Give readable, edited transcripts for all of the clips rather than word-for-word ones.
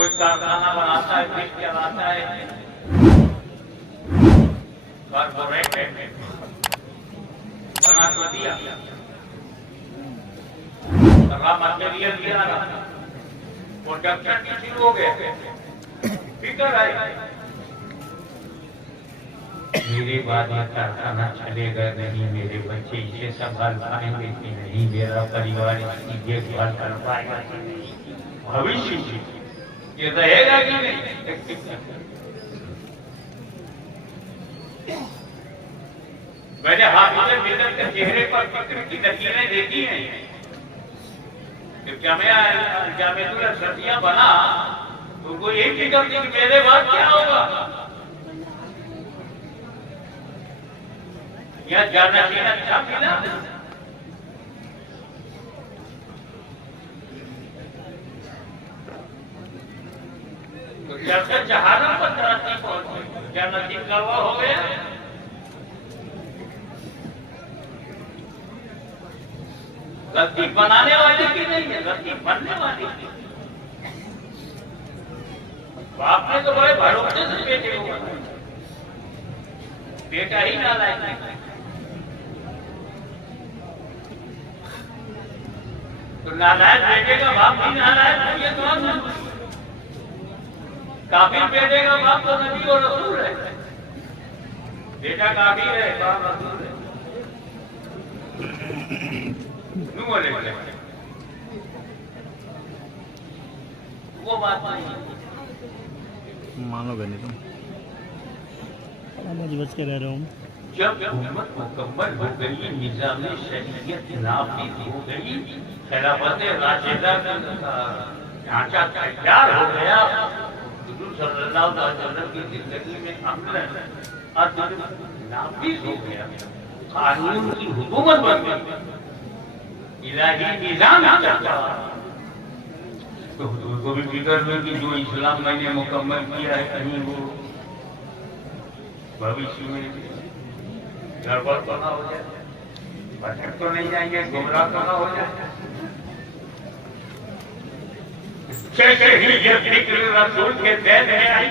कोई कारखाना बनाता है, फिर चलाता है, कॉर्पोरेट बना तो दिया, रॉ मटेरियल दिया, प्रोडक्शन भी शुरू हो गया, फिकर आई मेरे बाद ये कारखाना चलेगा नहीं, मेरे बच्चे इसे संभाल पाएंगे कि नहीं, मेरा परिवार इसकी देखभाल कर पाएगा कि नहीं, भविष्य ये रहेगा कि नहीं। मैंने हाफिज मिल्लत के चेहरे पर फिक्र की लकीरें देखी हैं कि क्या मैं तुझे सर्दियां बना तो उनको यही फिक्र थी कि मेरे बाद क्या होगा। यह जाना चाहिए अच्छा मिला, तो जैसे जहानों पर तरक्की पहुंच गई, क्या नसीब गवा हो गया। गलती बनाने वाले की नहीं है, गलती बनने वाली की। बाप ने तो बड़े भरोसे से बेटे को बनाया, बेटा ही नालायक है। तो नालायक बेटे का बाप भी नालायक है, ये कौन है। काफिर बेटे का बाप तो नबी और रसूल है, बेटा काफिर है, बाप रसूल है। बोले वो बात नहीं मानोगे नहीं तुम, बच के रह रहा हूँ। जब हुकूमत मुकम्मल हो गई, निजाम शरीयत नाफिज हो गई, खिलाफत राशिदा का ढांचा तैयार हो गया, हुजूर सल्लल्लाहु अलैहि वसल्लम की जिंदगी में अमल और नाफिज हो गया, कानून की हुकूमत बन गई, इलाही निजाम चलता। तो हुजूर को भी फिक्र हुई कि जो इस्लाम मैंने मुकम्मल किया है कहीं वो भविष्य में गड़बड़ तो ना हो जाए, भटक तो नहीं जाएंगे, गुमराह तो ना हो जाए। जैसे ही ये फिक्र रसूल के ज़हन में आई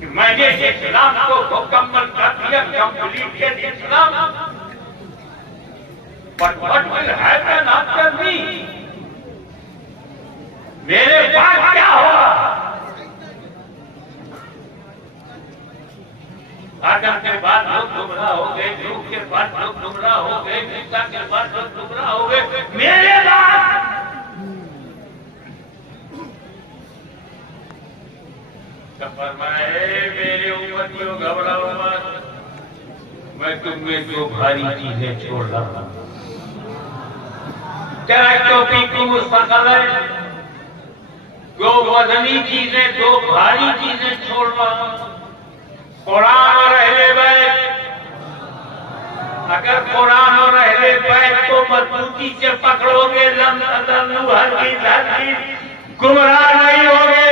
कि मैंने इस्लाम को मुकम्मल कर दिया, completed Islam, but what will happen after me? मेरे बाद क्या होगा? आदम के बाद लोग गुमराह हो गए, नूह के बाद लोग गुमराह हो गए, मूसा के बाद लोग गुमराह हो गए, मेरे बाद फरमाए मेरे उम्मतियों घबराओ मत, मैं तुम्हें जो भारी चीजें छोड़ रहा हूं। दो वजनी चीजें, दो भारी चीजें छोड़ रहा हूं, कुरान और अहले बैत। अगर कुरान और अहले बैत को मजबूती से पकड़ोगे, हरगिज़ गुमराह नहीं होगे,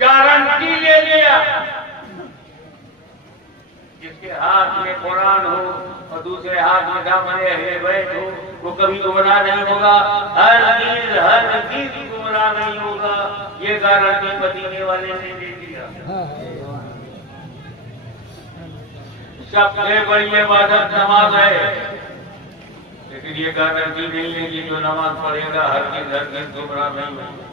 गारंटी ले लिया। जिसके हाथ में कुरान हो और दूसरे हाथ में दामन अहले बैत हो, वो कभी गुमराह नहीं होगा, हरगिज़ गुमराह नहीं होगा। ये गारंटी मदीने वाले ने दे दिया। सबसे बड़ी इबादत नमाज है, लेकिन ये गारंटी नहीं है कि जो नमाज पढ़ेगा हरगिज़ गुमराह नहीं होगा।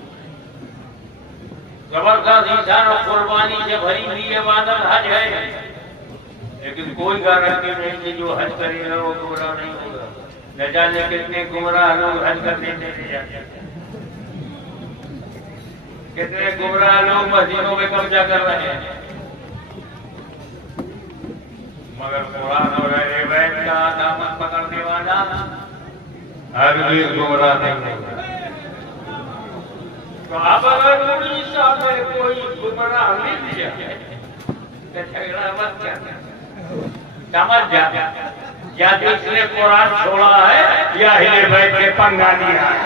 जबरदस्त इंसान और कुर्बानी से भरी हुई इबादत हज है, लेकिन कोई गारंटी नहीं कि जो हज करेगा वो गुमराह नहीं होगा। न जाने कितने गुमराह लोग हज करने चले जाते हैं, कितने गुमराह लोग मस्जिदों में कब्जा कर रहे हैं, मगर कुरान और अहले बैत का दामन पकड़ने वाला हरगिज़ गुमराह नहीं होगा। तो अब अगर उड़ीसा में कोई गुमराह मिल जाए तो झगड़ा मत करना, समझ जा, या दूसरे कुरान छोड़ा है या अहले बैत से पंगा लिया है।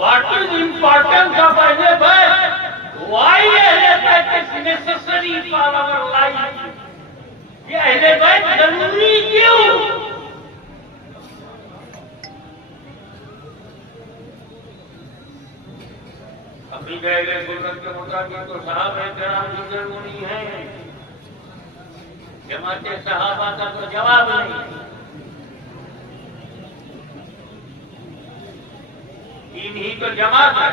What full importance of Ahle Bayt. Why Ahle Bayt is necessary for our life? ये Ahle Bayt जरूरी क्यों? अभी गए गुलरत के मुताबिक तो साहब किराम की जरूरी है, जमाते सहाबा का तो जवाब नहीं। तीन ही तो जमात है,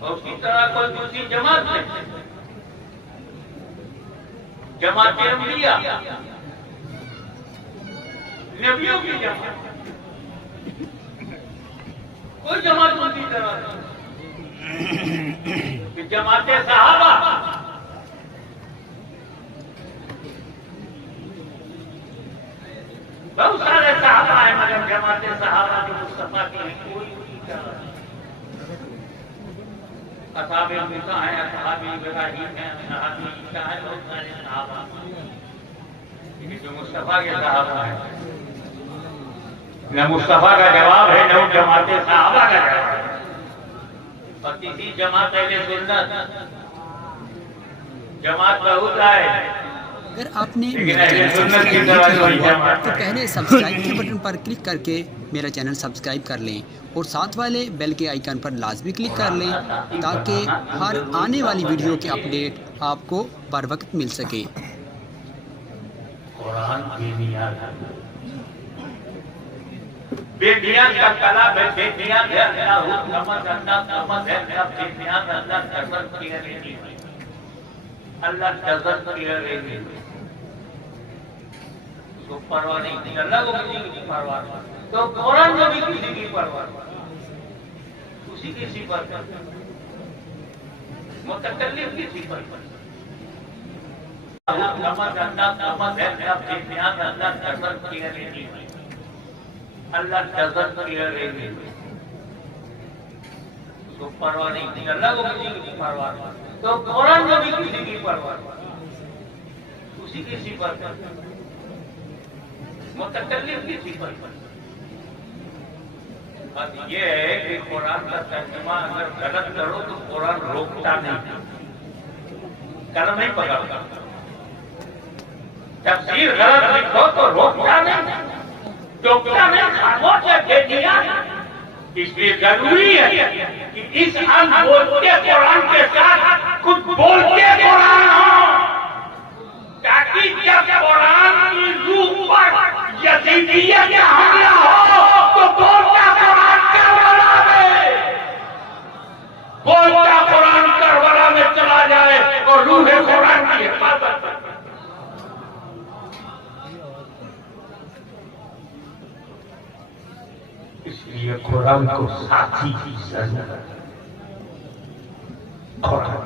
और उसी तरह कोई दूसरी जमात नहीं। जमात अंबिया, नबियों की जमात, कोई जमात दूसरी तरह नहीं। जमाते सहाबा, बहुत सारे सहाबा है, मगर जमाते सहाबा जो मुस्तफा की है कोई उनकी तरह नहीं। असहाबे मूसा है, असहाबे इब्राहीम है, असहाबे ईसा है, बहुत सारे सहाबा, लेकिन जो मुस्तफा के सहाबा है, न मुस्तफा का जवाब है, न जमाते सहाबा का जवाब है। और तीसरी जमात अहले सुन्नत, जमात बहुत है। अगर आपने मेरा चैनल सब्सक्राइब नहीं किया हुआ तो पहले सब्सक्राइब के बटन पर क्लिक करके मेरा चैनल सब्सक्राइब कर लें और साथ वाले बेल के आइकन पर लाजमी क्लिक कर लें ताकि हर आने वाली वीडियो के अपडेट आपको बर वक्त मिल सके। तो परवाह नहीं थी, अल्लाह को किसी की परवाह, तो कुरान को भी किसी की परवाह, उसी की सिफत, मुतकल्लिम की सिफत। अल्लाह तज़त किया लेंगे, तो परवाह नहीं थी, अल्लाह को किसी की परवाह, तो कुरान को भी किसी की परवाह, उसी की सिफत, मुतकल्लिम की सिफत। अब ये है कि कुरान का तर्जुमा अगर गलत करो तो कुरान रोकता नहीं, कलम नहीं पकड़ता। तफसीर गलत लिखो तो रोकता नहीं, टोकता नहीं, खामोश है दिया। इसलिए जरूरी है कि इस अनबोलते कुरान के साथ कुछ बोलते कुरान हो, ताकि जब कुरान की रूह पर यजीदियत का हमला हो तो बोलता कुरान करबला में, बोलता कुरान करबला में चला जाए और रूह कुरान की हिफाजत। इसलिए कुरान को साथी की जरूरत है।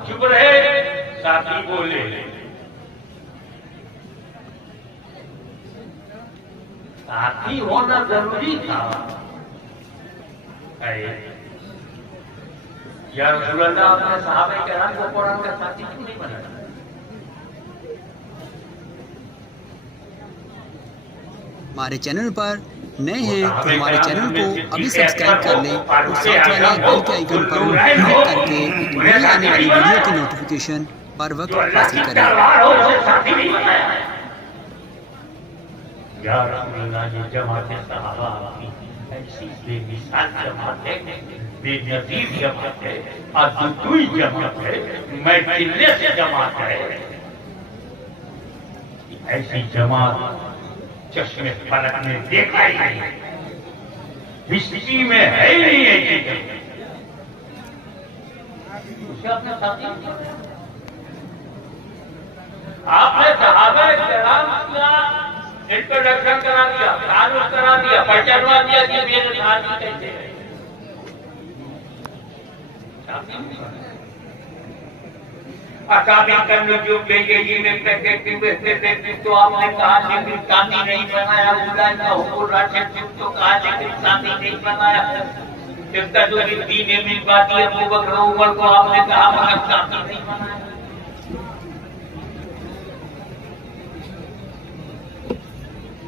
चुप रहे, साथी बोले। साथी होना जरूरी था। या रसूल अल्लाह अपने सहाबा किराम को कुरान का साथी क्यों नहीं बनाया? हमारे चैनल पर नए हैं तो हमारे चैनल को अभी सब्सक्राइब कर लें और साथ वाले बेल के आइकन पर क्लिक करके नई आने वाली वीडियो की नोटिफिकेशन बर वक्त हासिल करें। या रसूल अल्लाह, ये जमात सहाबा की ऐसी बेमिसाल जमात है, बेनज़ीर जमात है, अद्भुत जमात है, महफिल जमात है। ऐसी जमात चश्मे फलक में देखा ही नहीं, हिस्ट्री में है ही नहीं ऐसी जमात। उसे आपने साथी आपने सहाबा किराम का इंट्रोडक्शन करा दिया, तारुफ करा दिया, पहचानवा दिया कि मेरे साथी कैसे है। अकाबी करने जो बेगेगी में कहते हुए तो आपने कहा लेकिन साथी नहीं बनाया, उलाई का हुकुर राशिद तो कहा लेकिन साथी नहीं बनाया। इसका जो दीन में बात है अबू बकर उमर को आपने कहा मगर साथी नहीं बनाया।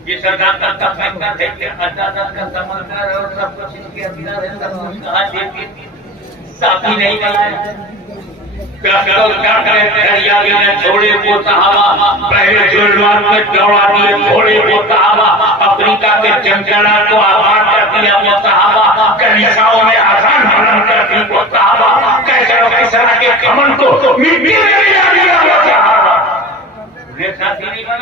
ये सदाकत का पैसा देते अदालत का समंदर और सब कुछ इसके अंदर है, सब कुछ कहा देते साथी नहीं बनाया। क्या करे दरिया ने छोड़े वो सहाबा, पहले जुल्मात में दौड़ा दिए छोड़े वो सहाबा, अफ्रीका के जंगला को आबाद कर दिया वो सहाबा, कलीसियाओं में अजान बुलंद कर दी वो सहाबा, कैसर के कमन को मिट्टी में मिला दिया वो सहाबा। उन्हें साथी नहीं बनाया।